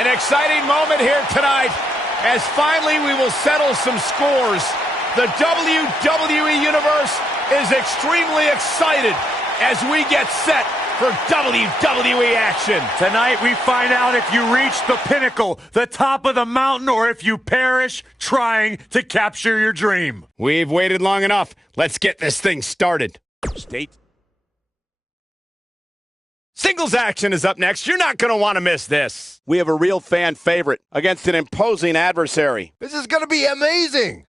An exciting moment here tonight, as finally we will settle some scores. The WWE Universe is extremely excited as we get set for WWE action. Tonight we find out if you reach the pinnacle, the top of the mountain, or if you perish trying to capture your dream. We've waited long enough. Let's get this thing started. Singles action is up next. You're not going to want to miss this. We have a real fan favorite against an imposing adversary. This is going to be amazing.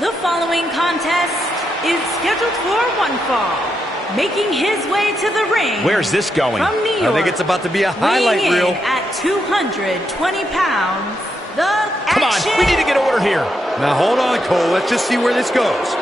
The following contest is scheduled for one fall. Making his way to the ring. Where's this going? From New York. I think it's about to be a highlight weighing in reel. at 220 pounds. The Come on, we need to get order here. Now hold on, Cole. Let's just see where this goes.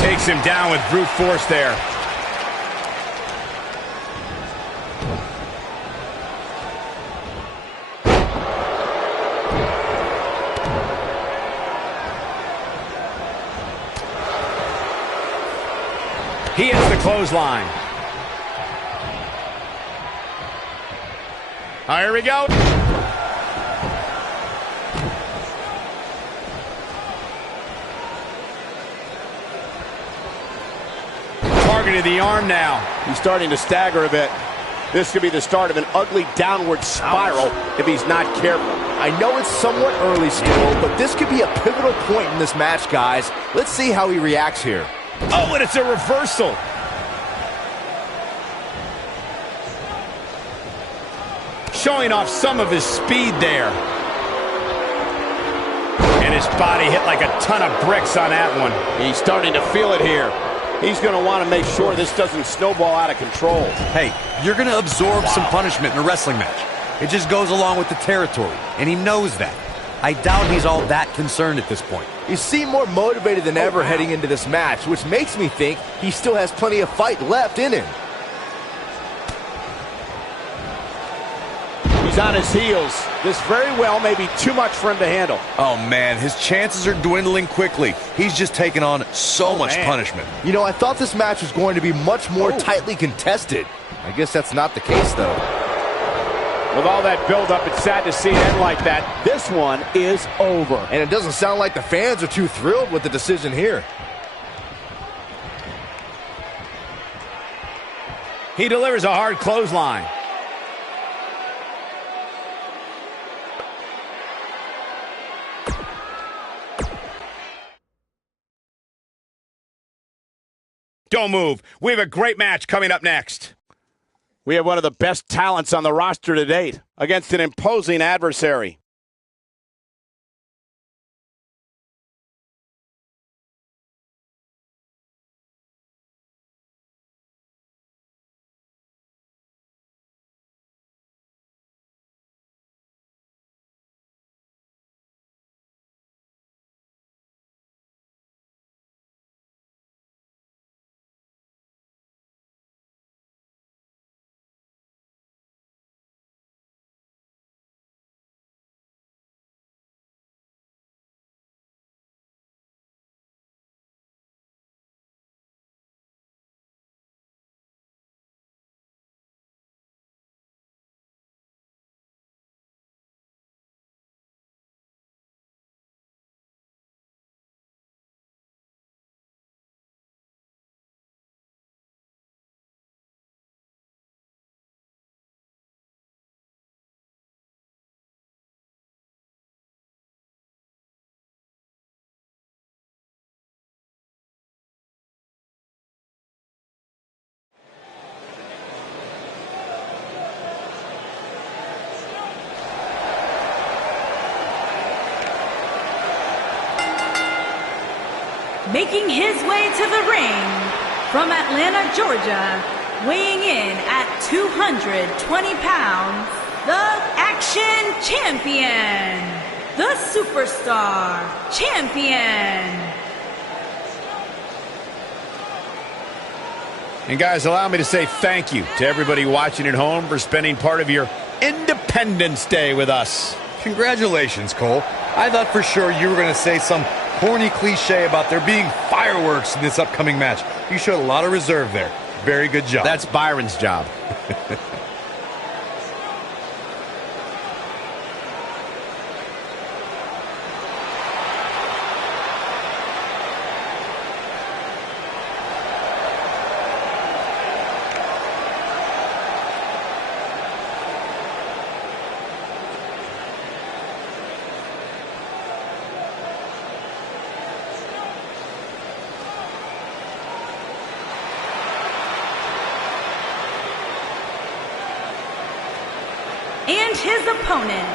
Takes him down with brute force there. He hits the clothesline. Here we go. Targeted the arm now. He's starting to stagger a bit. This could be the start of an ugly downward spiral if he's not careful. I know it's somewhat early still, but this could be a pivotal point in this match, guys. Let's see how he reacts here. Oh, and it's a reversal. Showing off some of his speed there. And his body hit like a ton of bricks on that one. He's starting to feel it here. He's going to want to make sure this doesn't snowball out of control. Hey, you're going to absorb some punishment in a wrestling match. It just goes along with the territory, and he knows that. I doubt he's all that concerned at this point. He seemed more motivated than ever heading into this match, which makes me think he still has plenty of fight left in him. He's on his heels. This very well may be too much for him to handle. Oh, man, his chances are dwindling quickly. He's just taken on so much punishment. You know, I thought this match was going to be much more tightly contested. I guess that's not the case, though. With all that buildup, it's sad to see it end like that. This one is over. And it doesn't sound like the fans are too thrilled with the decision here. He delivers a hard clothesline. Don't move. We have a great match coming up next. We have one of the best talents on the roster to date against an imposing adversary. making his way to the ring from Atlanta, Georgia, weighing in at 220 pounds, the Action Champion, the Superstar Champion. And guys, allow me to say thank you to everybody watching at home for spending part of your Independence Day with us. Congratulations, Cole. I thought for sure you were going to say some corny cliche about there being fireworks in this upcoming match. You showed a lot of reserve there. Very good job. That's Byron's job. And his opponent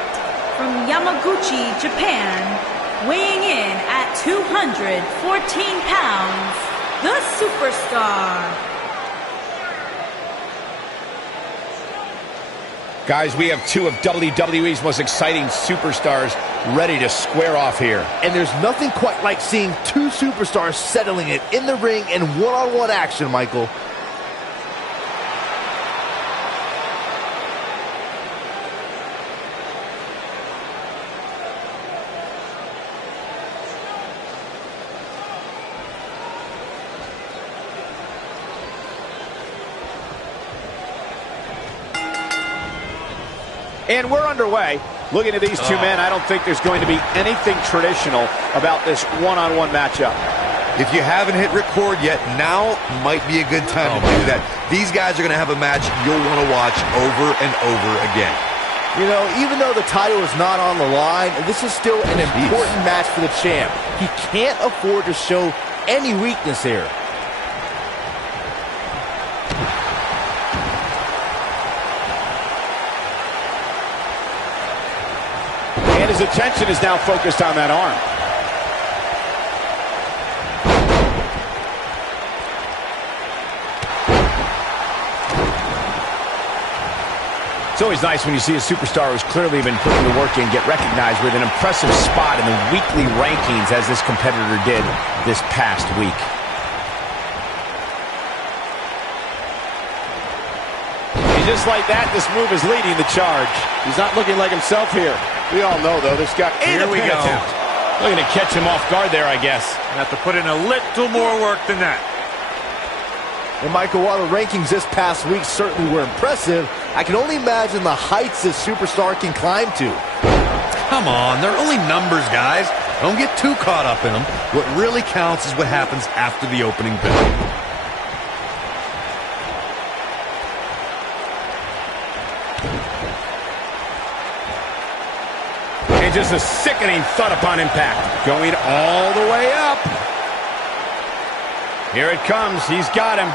from Yamaguchi, Japan, weighing in at 214 pounds, the Superstar. Guys, we have two of WWE's most exciting superstars ready to square off here. And there's nothing quite like seeing two superstars settling it in the ring in one-on-one action, Michael. And we're underway. Looking at these two men, I don't think there's going to be anything traditional about this one-on-one matchup. If you haven't hit record yet, now might be a good time to do that. These guys are going to have a match you'll want to watch over and over again. You know, even though the title is not on the line, this is still an important match for the champ. He can't afford to show any weakness here. And his attention is now focused on that arm. It's always nice when you see a superstar who's clearly been putting the work in get recognized with an impressive spot in the weekly rankings as this competitor did this past week. And just like that, this move is leading the charge. He's not looking like himself here. We all know, though, this guy ain't a penitent. Looking to catch him off guard there, I guess. Have to put in a little more work than that. And Michael, while the rankings this past week certainly were impressive, I can only imagine the heights this superstar can climb to. Come on, they're only numbers, guys. Don't get too caught up in them. What really counts is what happens after the opening bell. And just a sickening thud upon impact. Going all the way up. Here it comes. He's got him.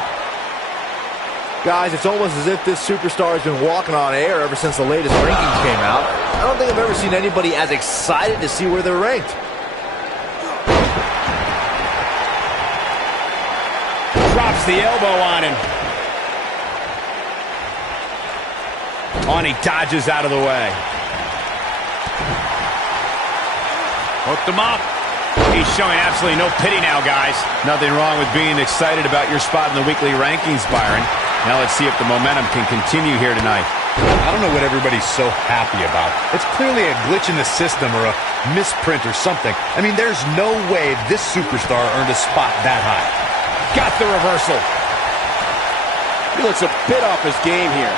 Guys, it's almost as if this superstar has been walking on air ever since the latest rankings came out. I don't think I've ever seen anybody as excited to see where they're ranked. Drops the elbow on him. On, he dodges out of the way. Hooked him up. He's showing absolutely no pity now, guys. Nothing wrong with being excited about your spot in the weekly rankings, Byron. Now let's see if the momentum can continue here tonight. I don't know what everybody's so happy about. It's clearly a glitch in the system or a misprint or something. I mean, there's no way this superstar earned a spot that high. Got the reversal. He looks a bit off his game here,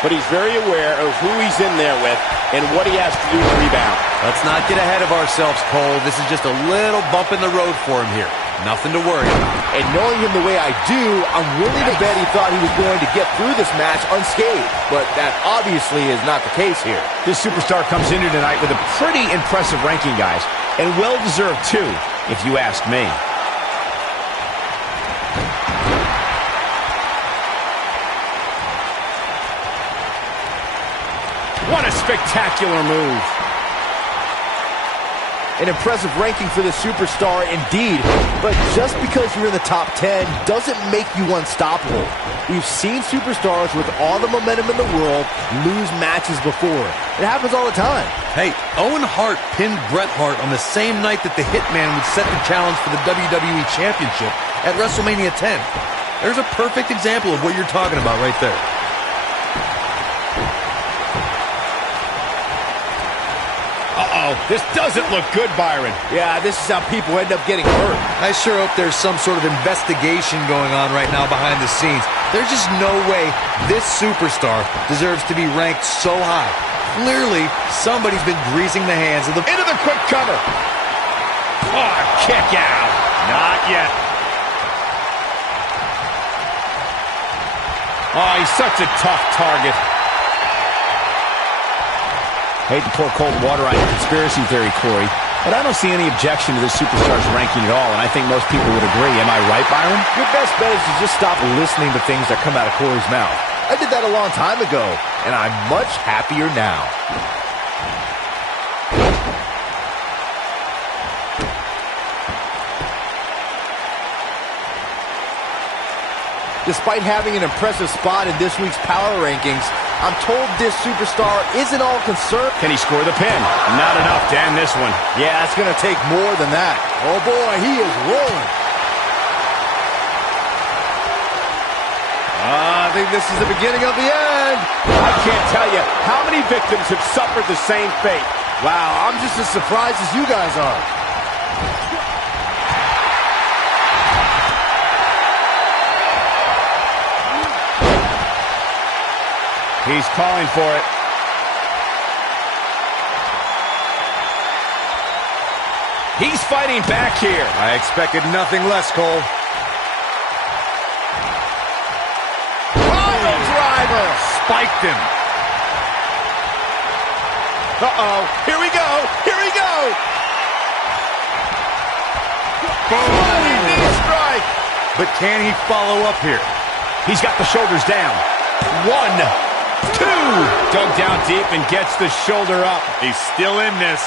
but he's very aware of who he's in there with and what he has to do to rebound. Let's not get ahead of ourselves, Cole. This is just a little bump in the road for him here. Nothing to worry about. And knowing him the way I do, I'm willing to bet he thought he was going to get through this match unscathed. But that obviously is not the case here. This superstar comes into tonight with a pretty impressive ranking, guys. And well-deserved, too, if you ask me. What a spectacular move. An impressive ranking for this superstar indeed, but just because you're in the top 10 doesn't make you unstoppable. We've seen superstars with all the momentum in the world lose matches before. It happens all the time. Hey, Owen Hart pinned Bret Hart on the same night that the Hitman would set the challenge for the WWE Championship at WrestleMania 10. There's a perfect example of what you're talking about right there. Uh-oh, this doesn't look good, Byron. Yeah, this is how people end up getting hurt. I sure hope there's some sort of investigation going on right now behind the scenes. There's just no way this superstar deserves to be ranked so high. Clearly, somebody's been greasing the hands of the... Into the quick cover. Oh, kick out. Not yet. Oh, he's such a tough target. Hate to pour cold water on your conspiracy theory, Corey, but I don't see any objection to this superstar's ranking at all, and I think most people would agree. Am I right, Byron? Your best bet is to just stop listening to things that come out of Corey's mouth. I did that a long time ago, and I'm much happier now. Despite having an impressive spot in this week's power rankings, I'm told this superstar isn't all concerned. Can he score the pin? Not enough to end this one. Yeah, it's going to take more than that. Oh boy, he is rolling. I think this is the beginning of the end. I can't tell you how many victims have suffered the same fate. Wow, I'm just as surprised as you guys are. He's calling for it. He's fighting back here. I expected nothing less, Cole. Pile driver. Spiked him. Uh-oh. Here we go. Here we go. Boom. Knee strike. But can he follow up here? He's got the shoulders down. 1, 2. Dug down deep and gets the shoulder up. He's still in this.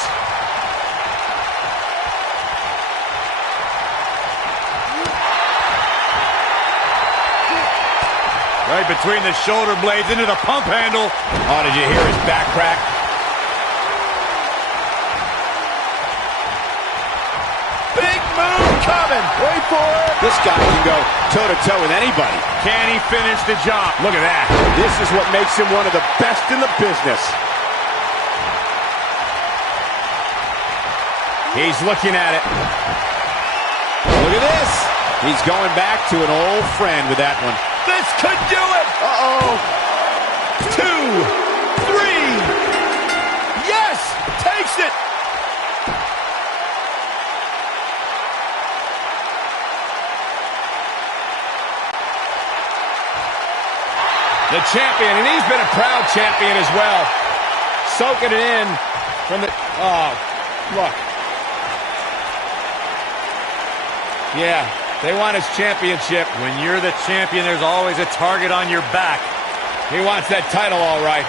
Right between the shoulder blades into the pump handle. Oh, did you hear his back crack? Big move coming. Wait for it. This guy can go toe-to-toe with anybody. Can he finish the job? Look at that. This is what makes him one of the best in the business. He's looking at it. Look at this. He's going back to an old friend with that one. This could do it. Uh-oh. 2, 3. Yes, takes it. The champion, and he's been a proud champion as well. Soaking it in from the... Oh, look. Yeah, they want his championship. When you're the champion, there's always a target on your back. He wants that title, all right.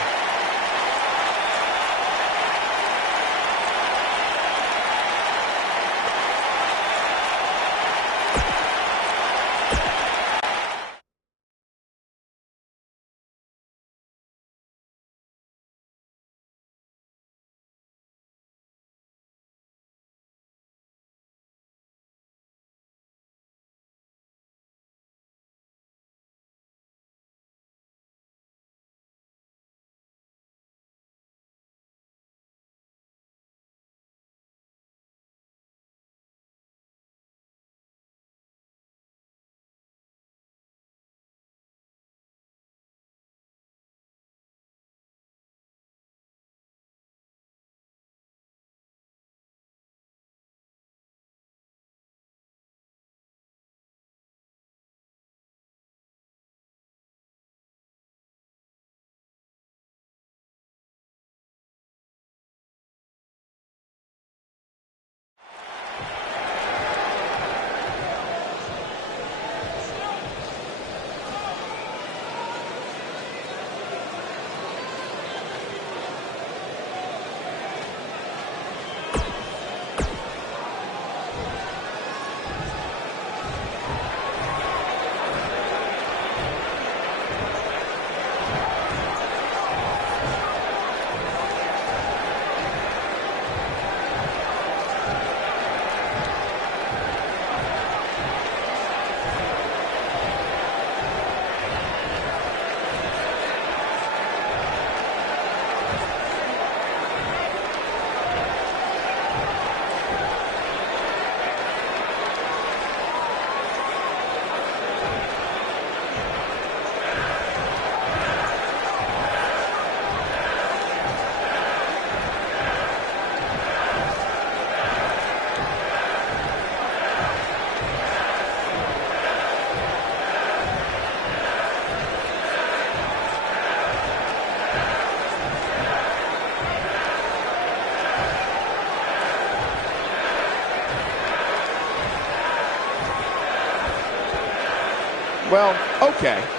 well, okay.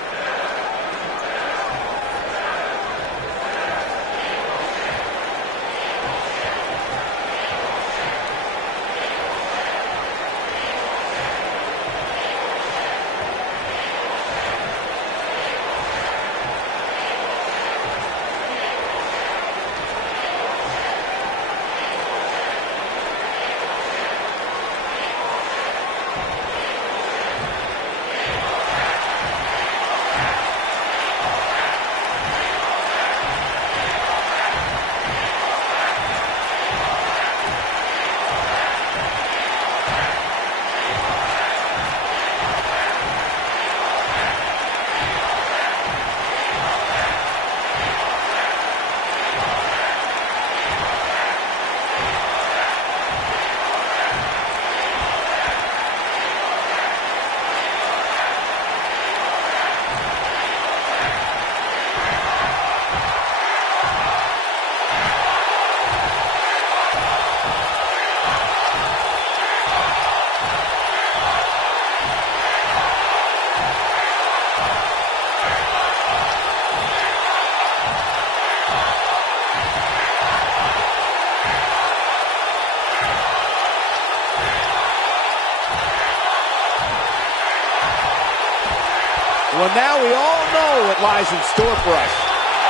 Well, now we all know what lies in store for us.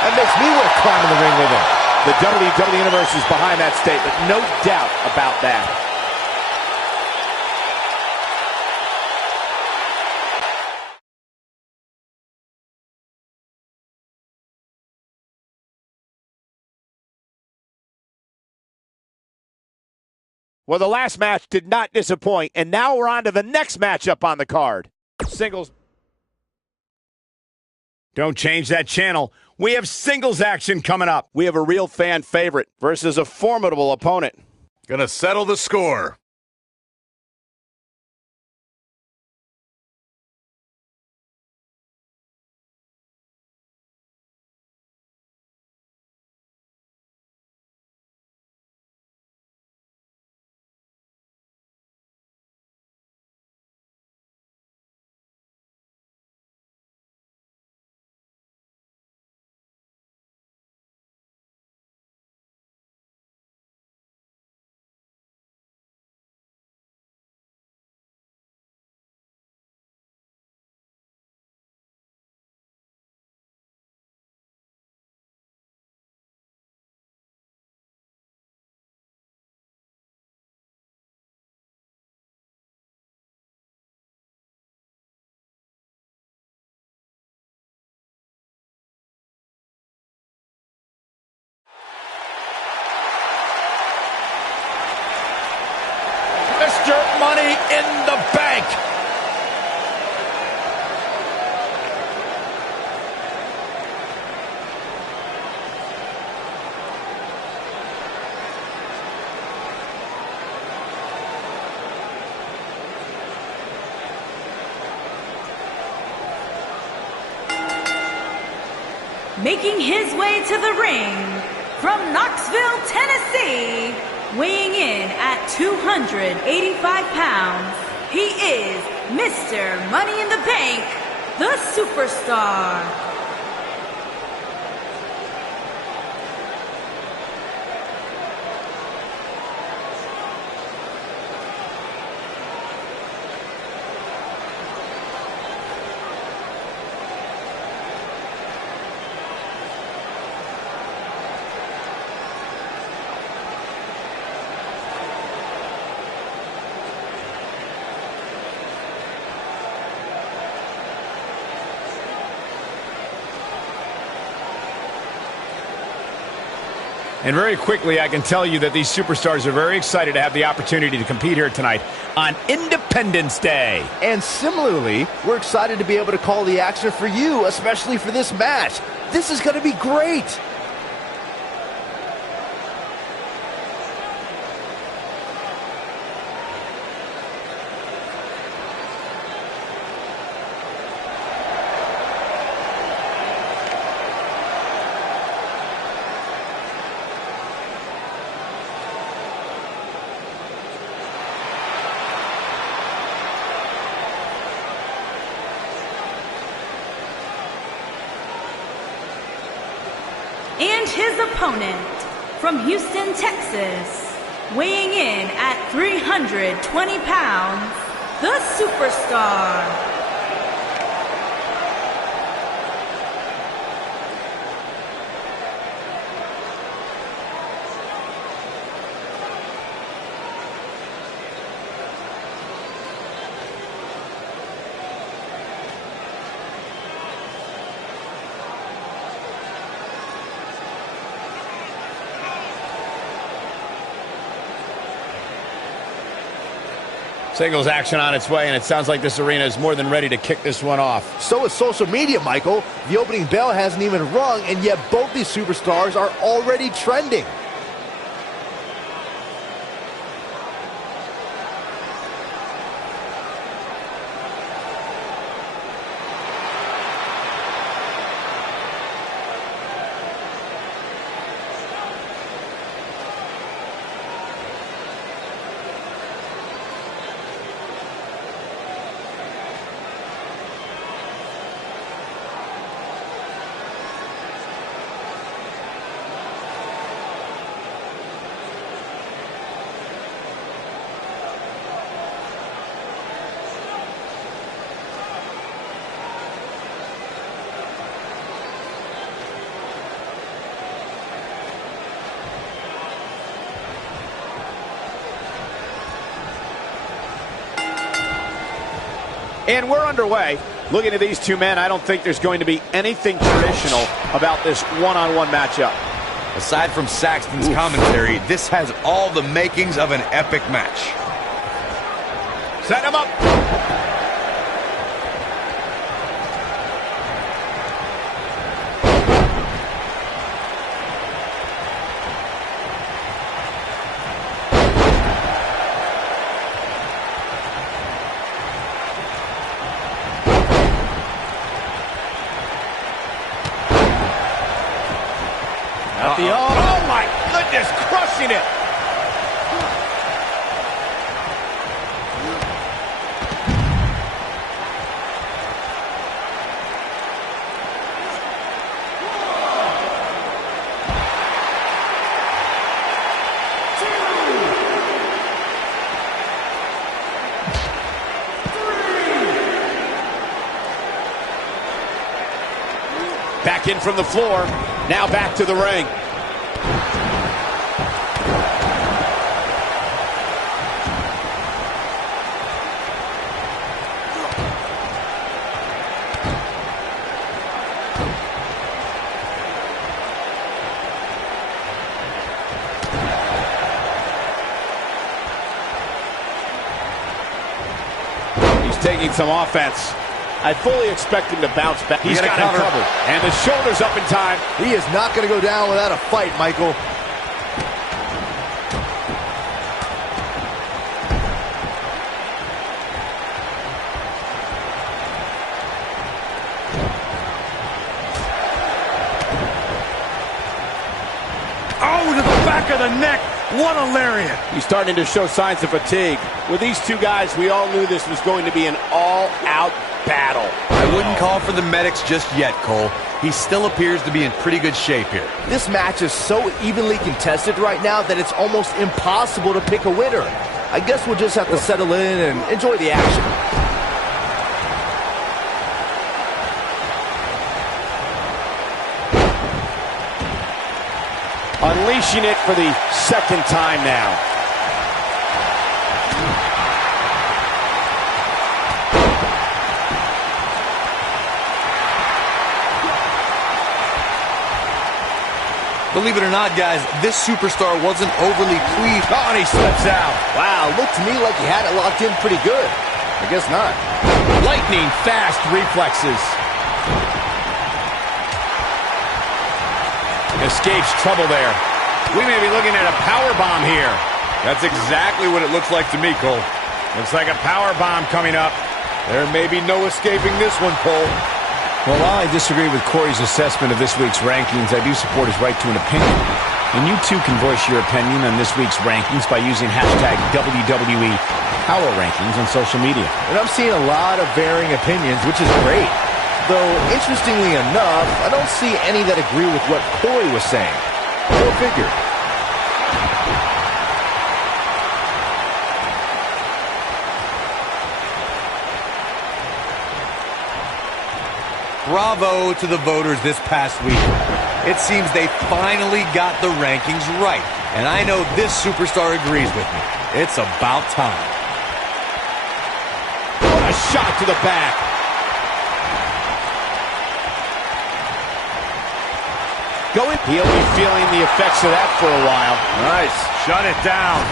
That makes me want to climb in the ring with him. The WWE Universe is behind that statement. No doubt about that. Well, the last match did not disappoint, and now we're on to the next matchup on the card. Singles. Don't change that channel. We have singles action coming up. We have a real fan favorite versus a formidable opponent. Gonna settle the score. Mr. Money in the Bank. Making his way to the ring from Knoxville, Tennessee, weighing in at 285 pounds, he is Mr. Money in the Bank, the Superstar. And very quickly, I can tell you that these superstars are very excited to have the opportunity to compete here tonight on Independence Day. And similarly, we're excited to be able to call the action for you, especially for this match. This is going to be great. And his opponent, from Houston, Texas, weighing in at 320 pounds, the Superstar. Singles action on its way, and it sounds like this arena is more than ready to kick this one off. So is social media, Michael. The opening bell hasn't even rung, and yet both these superstars are already trending. And we're underway. Looking at these two men, I don't think there's going to be anything traditional about this one-on-one matchup. Aside from Saxton's commentary, this has all the makings of an epic match. Set him up. Oh my goodness, crushing it. Back in from the floor, now back to the ring. He's taking some offense. I fully expect him to bounce back. He's got him covered. And the shoulder's up in time. He is not going to go down without a fight, Michael. Oh, to the back of the neck. What a lariat. He's starting to show signs of fatigue. With these two guys, we all knew this was going to be an all-out battle. I wouldn't call for the medics just yet, Cole. He still appears to be in pretty good shape here. This match is so evenly contested right now that it's almost impossible to pick a winner. I guess we'll just have to settle in and enjoy the action. Unleashing it for the second time now. Believe it or not, guys, this superstar wasn't overly pleased. Oh, and he slips out. Wow, looked to me like he had it locked in pretty good. I guess not. Lightning fast reflexes. Escapes trouble there. We may be looking at a power bomb here. That's exactly what it looks like to me, Cole. Looks like a power bomb coming up. There may be no escaping this one, Cole. Well, while I disagree with Corey's assessment of this week's rankings, I do support his right to an opinion. And you too can voice your opinion on this week's rankings by using hashtag WWE Power Rankings on social media. And I'm seeing a lot of varying opinions, which is great. Though, interestingly enough, I don't see any that agree with what Corey was saying. Go figure. Bravo to the voters this past week. It seems they finally got the rankings right. And I know this superstar agrees with me. It's about time. What a shot to the back. He'll be feeling the effects of that for a while. Nice. Shut it down.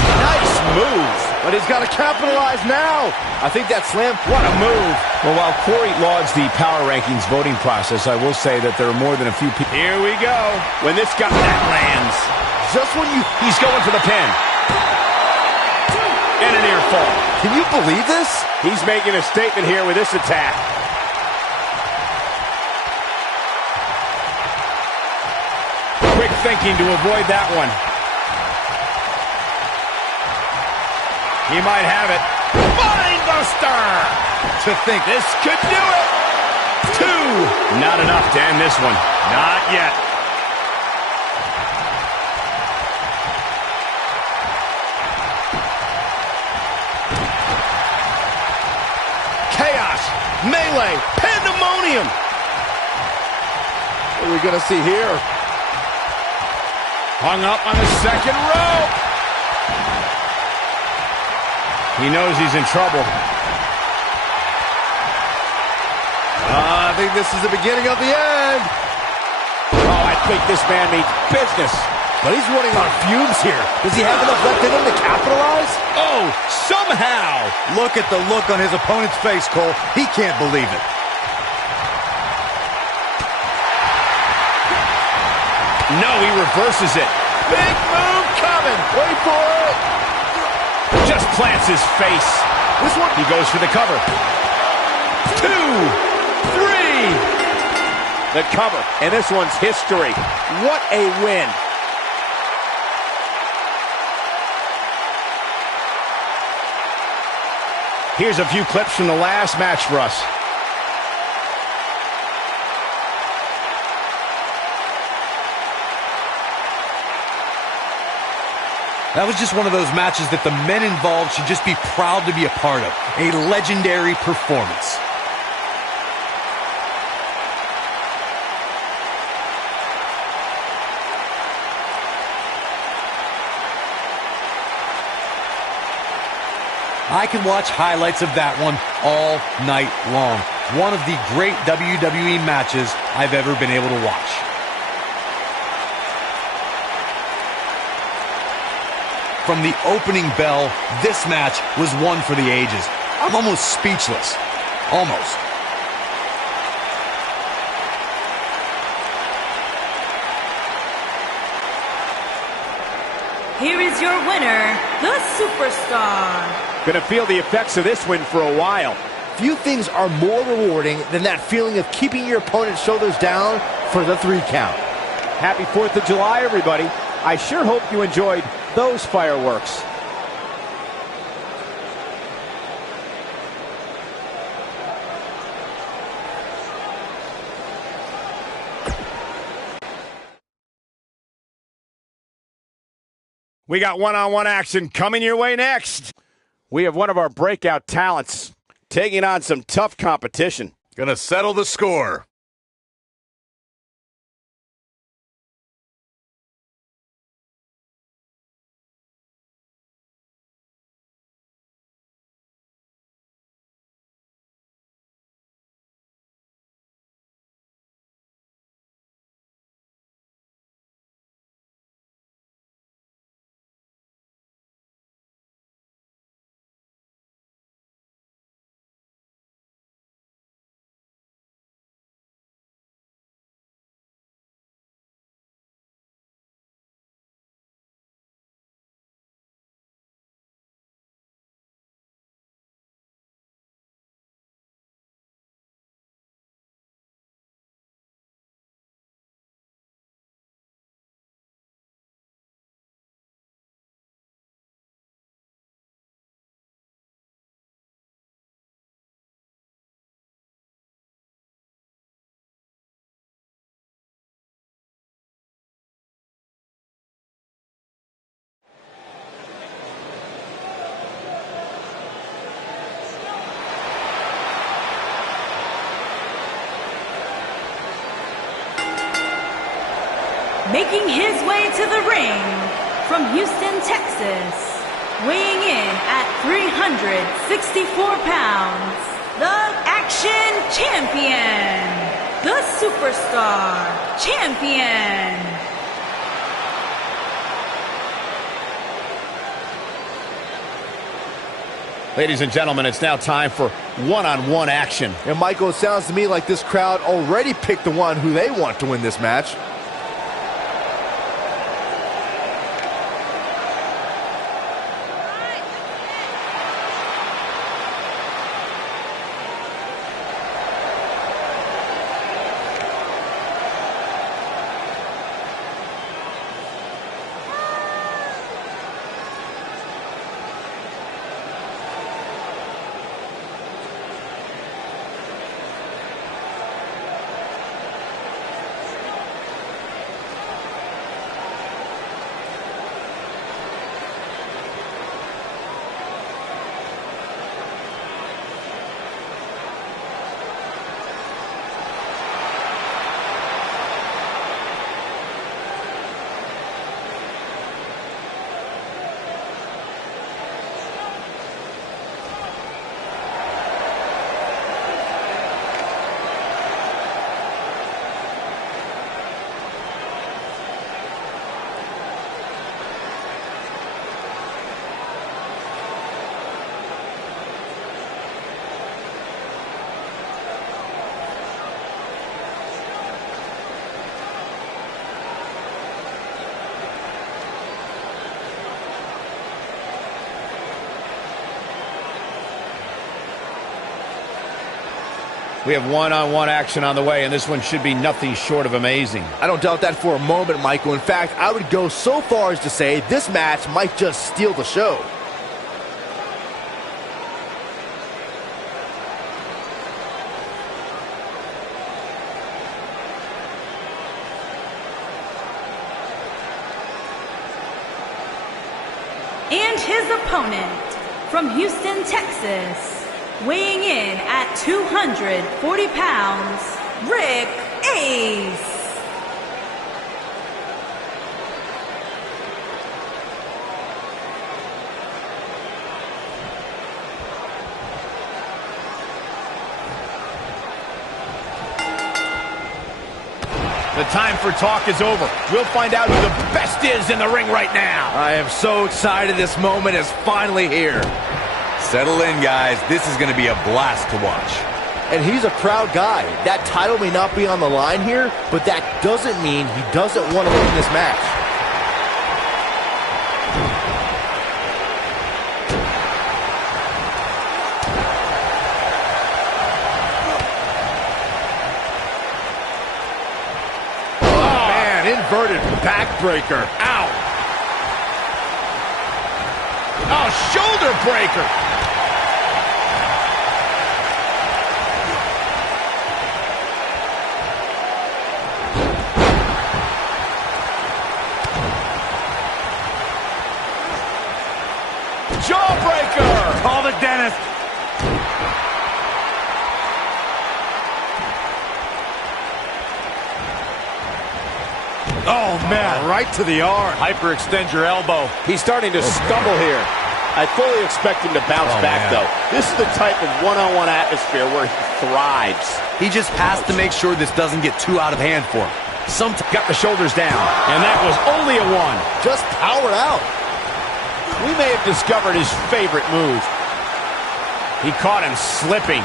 Nice move. But he's got to capitalize now. I think that slam, What a move. Well, while Corey lauds the power rankings voting process, I will say that there are more than a few people. Here we go. When this guy that lands. just when you... He's going for the pin. And an ear fall. Can you believe this? He's making a statement here with this attack. Quick thinking to avoid that one. He might have it. Buster! To think This could do it. 2. Not enough to end this one. Not yet. Chaos. Melee. Pandemonium. What are we going to see here? Hung up on the second rope. He knows he's in trouble. I think this is the beginning of the end. Oh, I think this man means business. But he's running on fumes here. Does he have enough left in him to capitalize? Oh, somehow. Look at the look on his opponent's face, Cole. He can't believe it. No, he reverses it. Big move coming. Wait for it. Just plants his face. This one. He goes for the cover. 2, 3. The cover. And this one's history. What a win. Here's a few clips from the last match for us. That was just one of those matches that the men involved should just be proud to be a part of. A legendary performance. I can watch highlights of that one all night long. One of the great WWE matches I've ever been able to watch. From the opening bell, this match was one for the ages. I'm almost speechless. Almost. Here is your winner, the Superstar. Gonna feel the effects of this win for a while. Few things are more rewarding than that feeling of keeping your opponent's shoulders down for the 3 count. Happy 4th of July, everybody. I sure hope you enjoyed those fireworks. We got one-on-one action coming your way next. We have one of our breakout talents taking on some tough competition. Gonna settle the score. Making his way to the ring from Houston, Texas, weighing in at 364 pounds, the Action Champion, the Superstar Champion. Ladies and gentlemen, it's now time for one-on-one action. And Michael, it sounds to me like this crowd already picked the one who they want to win this match. We have one-on-one action on the way, and this one should be nothing short of amazing. I don't doubt that for a moment, Michael. In fact, I would go so far as to say this match might just steal the show. And his opponent from Houston, Texas, weighing in at 240 pounds, Rick Ace. The time for talk is over. We'll find out who the best is in the ring right now. I am so excited this moment is finally here. Settle in, guys. This is going to be a blast to watch. And he's a proud guy. That title may not be on the line here, but that doesn't mean he doesn't want to win this match. Oh, man, inverted backbreaker. Ow. Oh, shoulder breaker. Jawbreaker! Call the dentist. Oh, man, right to the arm. Hyperextend your elbow. He's starting to stumble here. I fully expect him to bounce back, though. This is the type of one-on-one atmosphere where he thrives. He just has to make sure this doesn't get too out of hand for him. Got the shoulders down, and that was only a one. Just power out. We may have discovered his favorite move. He caught him slipping.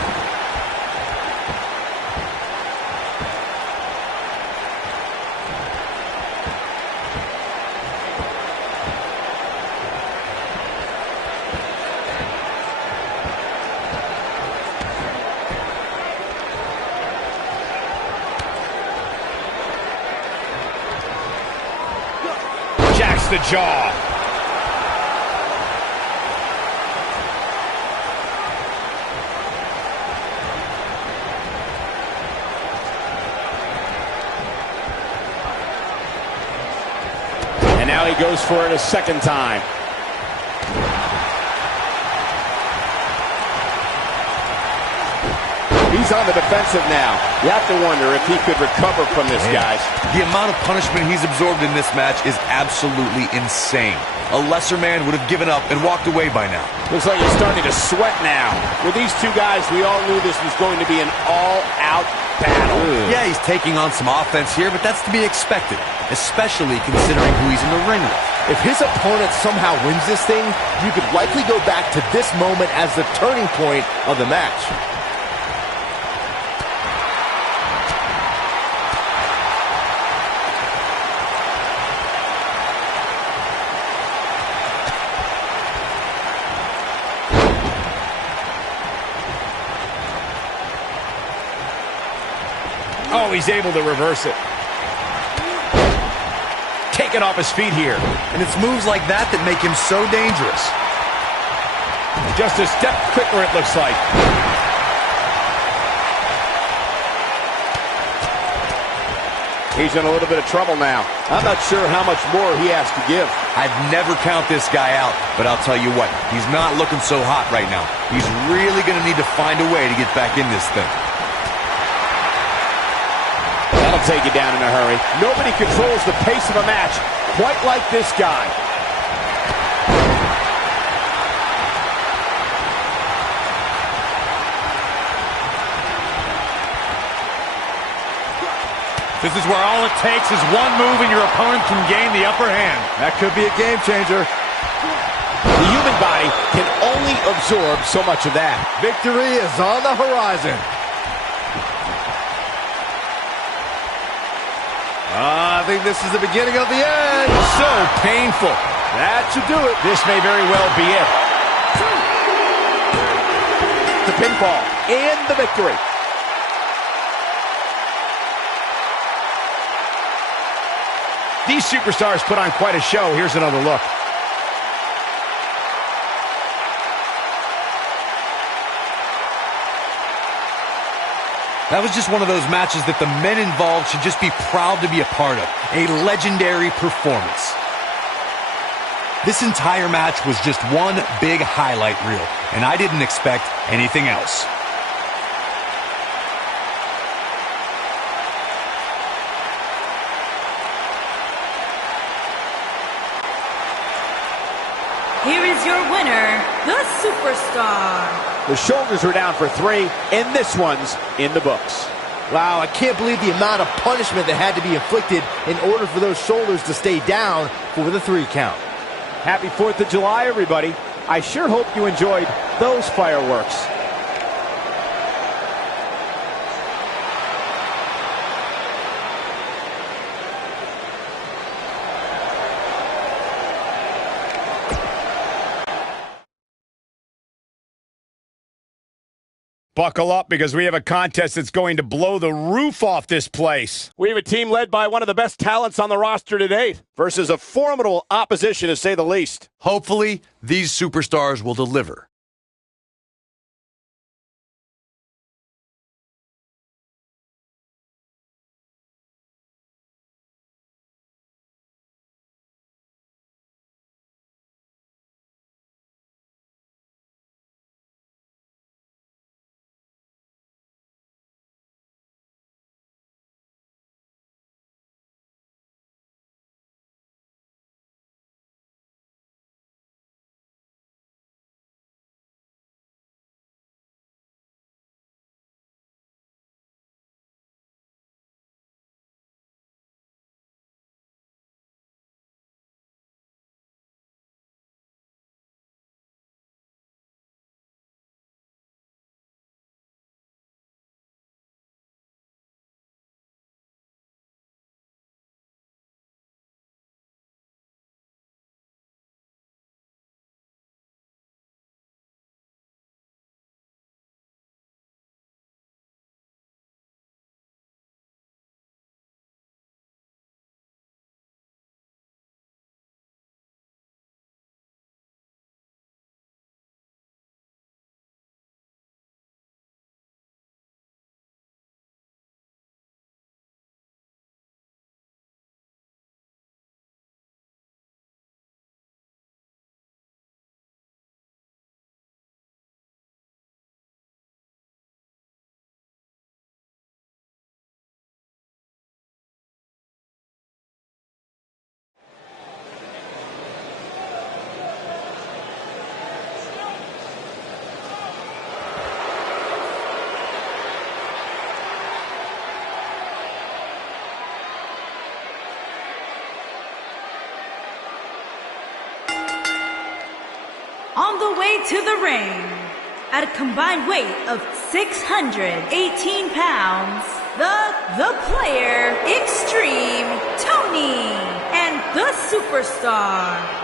Jacks the jaw. And now he goes for it a second time. He's He's on the defensive now. You have to wonder if he could recover from this, guys. The amount of punishment he's absorbed in this match is absolutely insane. A lesser man would have given up and walked away by now. Looks like he's starting to sweat now. With these two guys, we all knew this was going to be an all-out battle. Yeah, he's taking on some offense here, but that's to be expected, especially considering who he's in the ring with. If his opponent somehow wins this thing, you could likely go back to this moment as the turning point of the match. Oh, he's able to reverse it. Taken off his feet here. And it's moves like that that make him so dangerous. Just a step quicker, it looks like. He's in a little bit of trouble now. I'm not sure how much more he has to give. I'd never count this guy out, but I'll tell you what, he's not looking so hot right now. He's really going to need to find a way to get back in this thing. That'll take you down in a hurry. Nobody controls the pace of a match quite like this guy. This is where all it takes is one move and your opponent can gain the upper hand. That could be a game changer. The human body can only absorb so much of that. Victory is on the horizon. I think this is the beginning of the end. So painful. That should do it. This may very well be it. The pinfall and the victory. These superstars put on quite a show. Here's another look. That was just one of those matches that the men involved should just be proud to be a part of. A legendary performance. This entire match was just one big highlight reel, and I didn't expect anything else. Here is your winner, the Superstar. The shoulders are down for 3, and this one's in the books. Wow, I can't believe the amount of punishment that had to be inflicted in order for those shoulders to stay down for the 3 count. Happy 4th of July, everybody. I sure hope you enjoyed those fireworks. Buckle up, because we have a contest that's going to blow the roof off this place. We have a team led by one of the best talents on the roster to date versus a formidable opposition, to say the least. Hopefully, these superstars will deliver. the way to the ring, at a combined weight of 618 pounds, the Player Extreme, Tony, and the Superstar.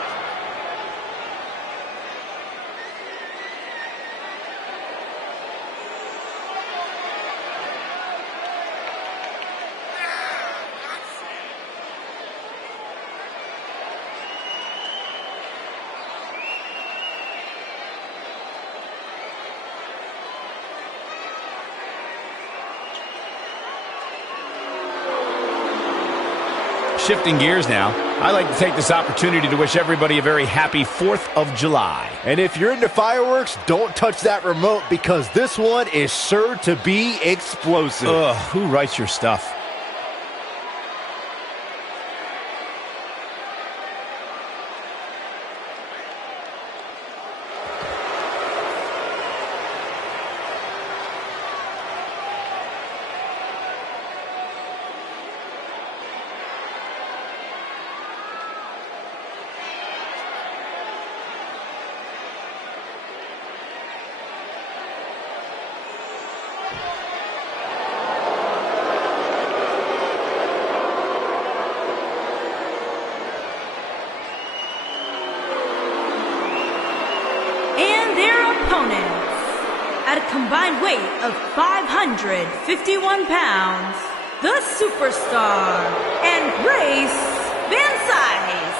Shifting gears now, I'd like to take this opportunity to wish everybody a very happy 4th of July. And if you're into fireworks, don't touch that remote because this one is sure to be explosive. Ugh, who writes your stuff? At a combined weight of 551 pounds, the Superstar and Grace Van Sice.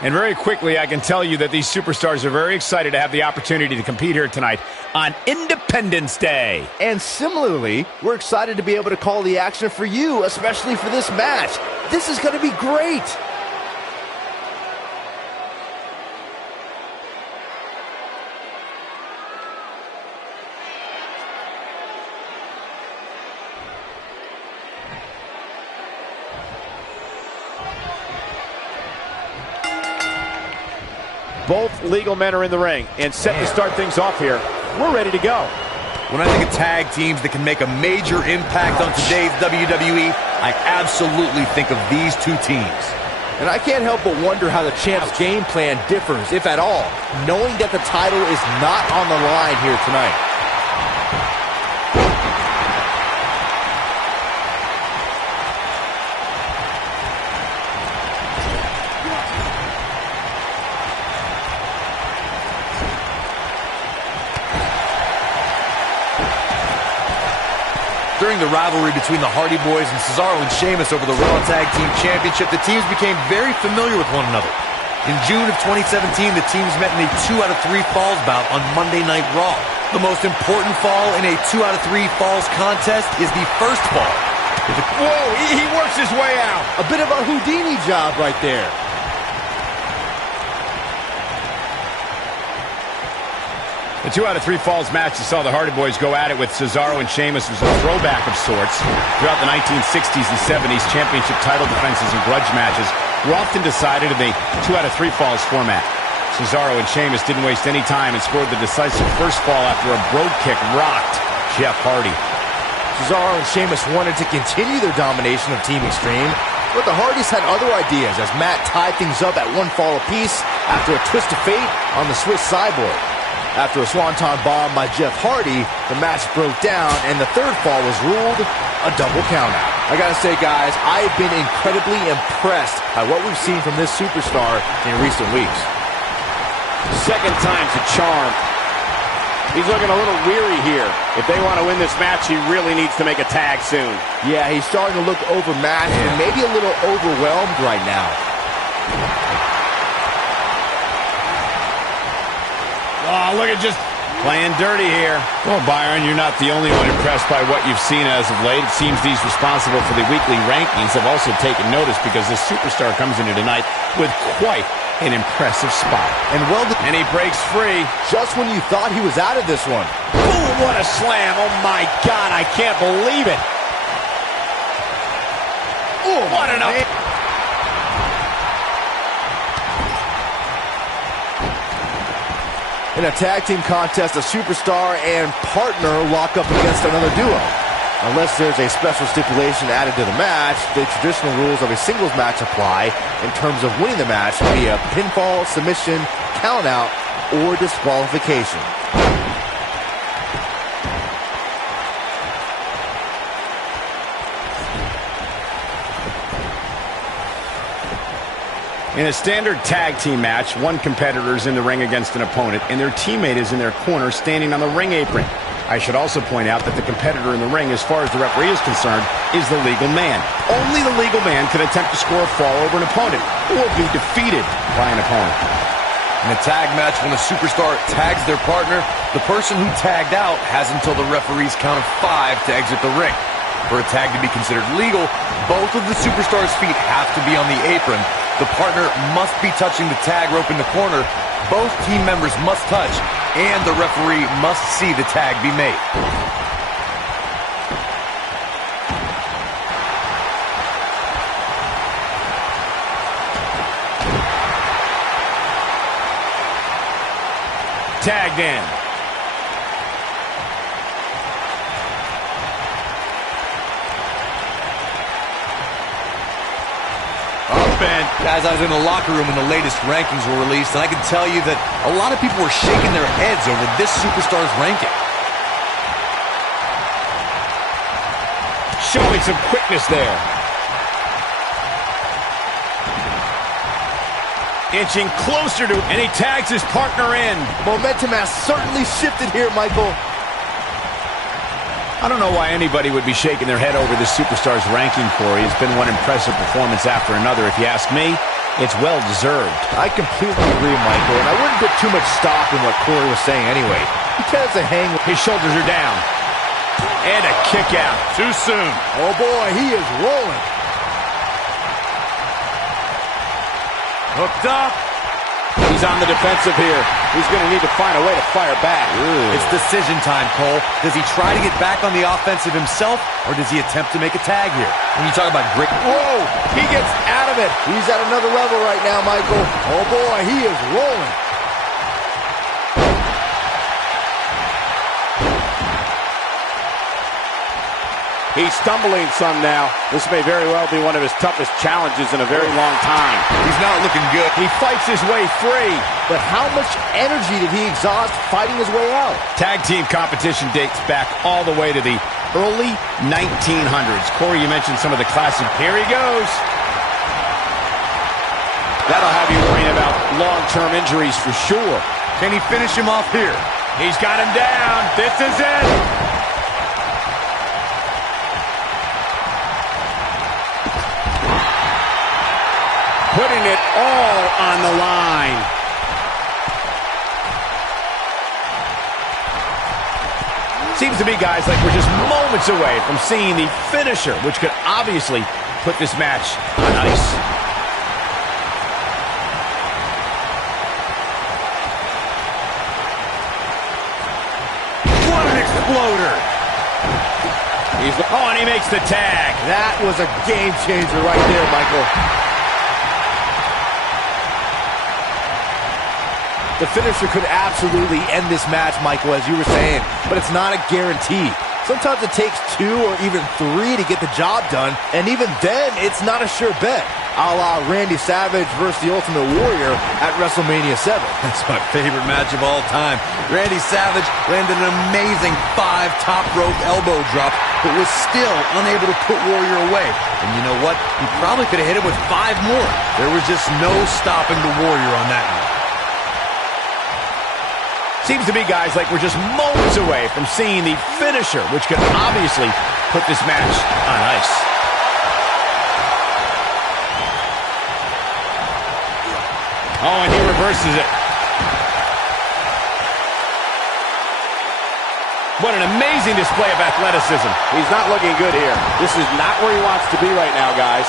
And very quickly, I can tell you that these superstars are very excited to have the opportunity to compete here tonight on Independence Day. And similarly, we're excited to be able to call the action for you, especially for this match. This is going to be great. Both legal men are in the ring and set to start things off here. We're ready to go. When I think of tag teams that can make a major impact on today's WWE, I absolutely think of these two teams. And I can't help but wonder how the champ's game plan differs, if at all, knowing that the title is not on the line here tonight. During the rivalry between the Hardy Boys and Cesaro and Sheamus over the Raw Tag Team Championship, the teams became very familiar with one another. In June of 2017, the teams met in a 2 out of 3 falls bout on Monday Night Raw. The most important fall in a 2 out of 3 falls contest is the first fall. Whoa, he works his way out. A bit of a Houdini job right there. The 2 out of 3 falls match that saw the Hardy Boys go at it with Cesaro and Sheamus was a throwback of sorts. Throughout the 1960s and 70s, championship title defenses and grudge matches were often decided in the 2 out of 3 falls format. Cesaro and Sheamus didn't waste any time and scored the decisive first fall after a brogue kick rocked Jeff Hardy. Cesaro and Sheamus wanted to continue their domination of Team Extreme, but the Hardys had other ideas as Matt tied things up at 1 fall apiece after a twist of fate on the Swiss Cyborg. After a swanton bomb by Jeff Hardy, the match broke down and the 3rd fall was ruled a double countout. I gotta say, guys, I have been incredibly impressed by what we've seen from this superstar in recent weeks. Second time's a charm. He's looking a little weary here. If they want to win this match, he really needs to make a tag soon. Yeah, he's starting to look overmatched and maybe a little overwhelmed right now. Oh, look at just playing dirty here. Well, Byron, you're not the only one impressed by what you've seen as of late. It seems these responsible for the weekly rankings have also taken notice because this superstar comes into tonight with quite an impressive spot. And he breaks free. Just when you thought he was out of this one. Boom, what a slam. Oh, my God, I can't believe it. Oh, what an up. In a tag team contest, a superstar and partner lock up against another duo. Unless there's a special stipulation added to the match, the traditional rules of a singles match apply in terms of winning the match via pinfall, submission, countout, or disqualification. In a standard tag team match, one competitor is in the ring against an opponent, and their teammate is in their corner standing on the ring apron. I should also point out that the competitor in the ring, as far as the referee is concerned, is the legal man. Only the legal man can attempt to score a fall over an opponent or be defeated by an opponent. In a tag match, when a superstar tags their partner, the person who tagged out has until the referee's count of 5 to exit the ring. For a tag to be considered legal, both of the superstar's feet have to be on the apron. The partner must be touching the tag rope in the corner. Both team members must touch, and the referee must see the tag be made. Tagged in. Guys, I was in the locker room when the latest rankings were released, and I can tell you that a lot of people were shaking their heads over this superstar's ranking. Showing some quickness there. Inching closer to, and he tags his partner in. Momentum has certainly shifted here, Michael. I don't know why anybody would be shaking their head over this superstar's ranking, Corey. It's been one impressive performance after another. If you ask me, it's well-deserved. I completely agree, Michael, and I wouldn't put too much stock in what Corey was saying anyway. He tends to hang. His shoulders are down. And a kick out. Too soon. Oh, boy, he is rolling. Hooked up. He's on the defensive here. He's going to need to find a way to fire back. It's decision time, Cole. Does he try to get back on the offensive himself, or does he attempt to make a tag here? When you talk about grit... Whoa! He gets out of it. He's at another level right now, Michael. Oh, boy, he is rolling. He's stumbling some now. This may very well be one of his toughest challenges in a very long time. He's not looking good. He fights his way free. But how much energy did he exhaust fighting his way out? Tag team competition dates back all the way to the early 1900s. Corey, you mentioned some of the classic. Here he goes. That'll have you worrying about long-term injuries for sure. Can he finish him off here? He's got him down. This is it. Putting it all on the line. Seems to me, guys, like we're just moments away from seeing the finisher, which could obviously put this match on ice. What an exploder! Oh, and he makes the tag. That was a game changer right there, Michael. The finisher could absolutely end this match, Michael, as you were saying, but it's not a guarantee. Sometimes it takes 2 or even 3 to get the job done, and even then, it's not a sure bet. A la Randy Savage versus the Ultimate Warrior at WrestleMania 7. That's my favorite match of all time. Randy Savage landed an amazing 5 top rope elbow drop, but was still unable to put Warrior away. And you know what? He probably could have hit him with 5 more. There was just no stopping the Warrior on that one. Seems to me, guys, like we're just moments away from seeing the finisher, which could obviously put this match on ice. Oh, and he reverses it. What an amazing display of athleticism. He's not looking good here. This is not where he wants to be right now, guys.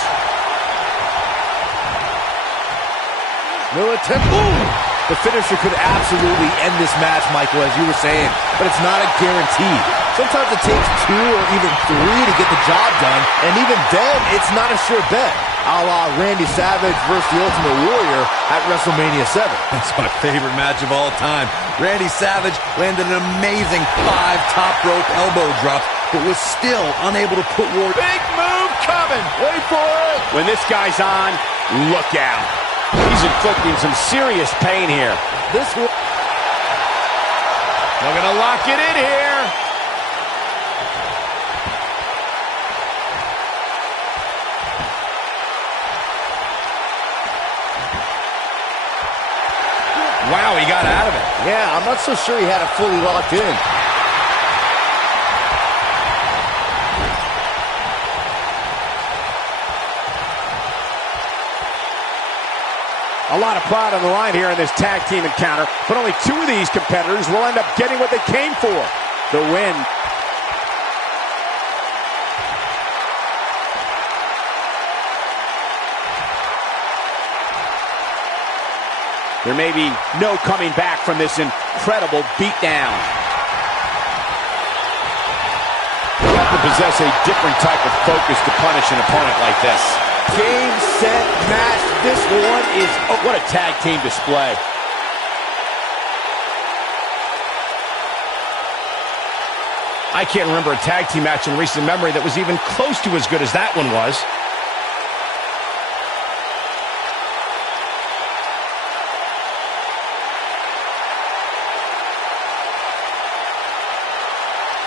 Boom! The finisher could absolutely end this match, Michael, as you were saying, but it's not a guarantee. Sometimes it takes 2 or even 3 to get the job done, and even then, it's not a sure bet. A la Randy Savage versus the Ultimate Warrior at WrestleMania 7. That's my favorite match of all time. Randy Savage landed an amazing 5 top rope elbow drops, but was still unable to put Ward. Big move coming. Wait for it. When this guy's on, look out. He's inflicting some serious pain here. This one. They're going to lock it in here. Wow, he got out of it. Yeah, I'm not so sure he had it fully locked in. A lot of pride on the line here in this tag team encounter, but only two of these competitors will end up getting what they came for, the win. There may be no coming back from this incredible beatdown. You have to possess a different type of focus to punish an opponent like this. Game, set, match. This one is... Oh, what a tag team display. I can't remember a tag team match in recent memory that was even close to as good as that one was.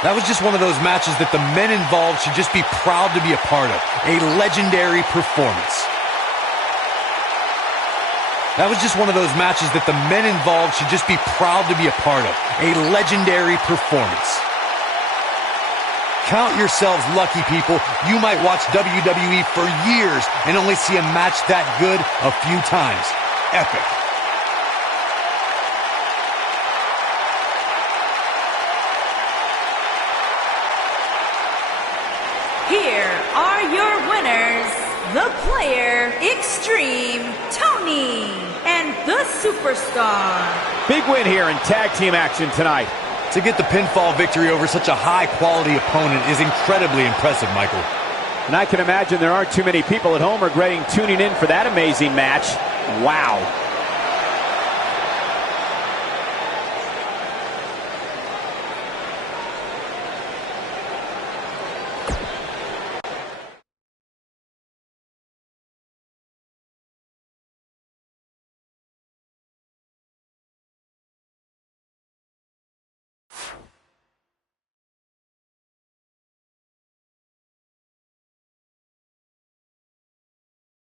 That was just one of those matches that the men involved should just be proud to be a part of. A legendary performance. That was just one of those matches that the men involved should just be proud to be a part of. A legendary performance. Count yourselves lucky, people. You might watch WWE for years and only see a match that good a few times. Epic. Here are your winners, the Player Extreme Tony and the Superstar. Big win here in tag team action tonight. To get the pinfall victory over such a high-quality opponent is incredibly impressive, Michael. And I can imagine there aren't too many people at home regretting tuning in for that amazing match. Wow.